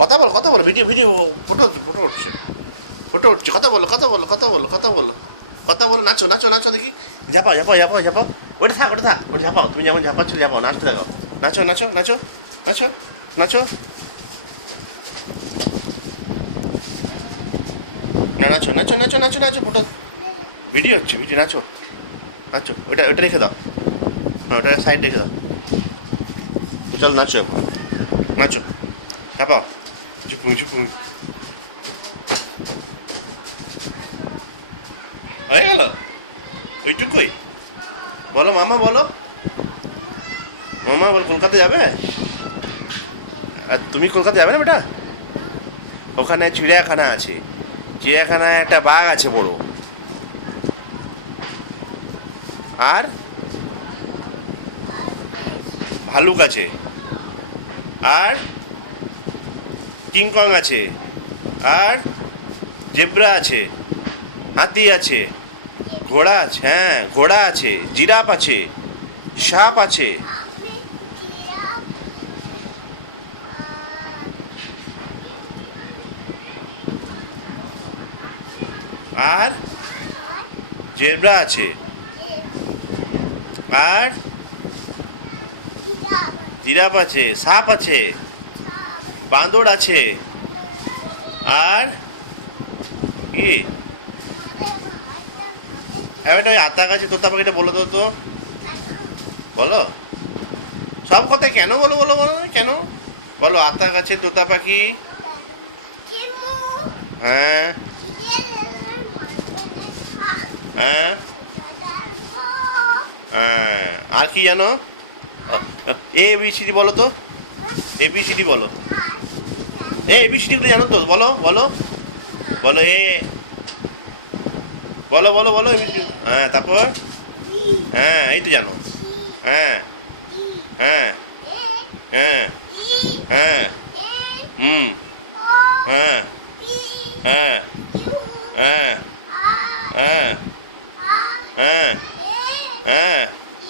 কথা বলো, video video, photo photo উঠছে, ফটো উঠছে, কথা বলো কথা বলো কথা বলো কথা বলো কথা বলো, নাচো নাচো নাচো দেখি, ঝাপাও ঝাপাও ঝাপাও ঝাপাও, ওটা থাক ওটা থাক, ওটা ঝাপাও, তুমি যেমন ঝাপাচ্ছ ঝাপাও, নাচতে দেখাও, নাচো নাচো নাচো নাচো নাচো, না নাচো নাচো নাচো নাচো নাচো, ফটো ভিডিও হচ্ছে, ভিডিও, নাচো নাচো, ওটা ওটা রেখে দাও, ওটা সাইড রেখে দাও, চল নাচো নাচো, ঝাপাও, ঝুপুং ঝুপুং, হয়ে গেল ওইটুকুই, বলো মামা বলো, মামা বল, কলকাতা যাবে? আর তুমি কলকাতা যাবে না বেটা? ওখানে চিড়িয়াখানা আছে, চিড়িয়াখানায় একটা বাঘ আছে বড়, আর ভালুক আছে, আর কিংকং আছে, আর জেব্রা আছে, হাতি আছে, ঘোড়া আছে, হ্যাঁ ঘোড়া আছে, জিরাফ আছে, সাপ আছে, আর জেব্রা আছে, আর জিরাফ আছে, সাপ আছে, বাঁদর আছে, আর কি এবারটা ওই আতা গাছে তোতা পাখিটা বলো তো, তো বলো, সব কথা কেন বলো বলো বলো কেন বলো, আতা গাছে তোতা পাখি, হ্যাঁ হ্যাঁ হ্যাঁ, আর কি জানো, এ বি সি ডি বলো তো, এ বি সি ডি বলো, এ বি সি ডি তো জানো তো, বলো বলো বলো, এ বলো বলো বলো, হ্যাঁ তারপর, হ্যাঁ এই তো জানো, হ্যাঁ হ্যাঁ হ্যাঁ হ্যাঁ, হুম, হ্যাঁ হ্যাঁ হ্যাঁ হ্যাঁ হ্যাঁ হ্যাঁ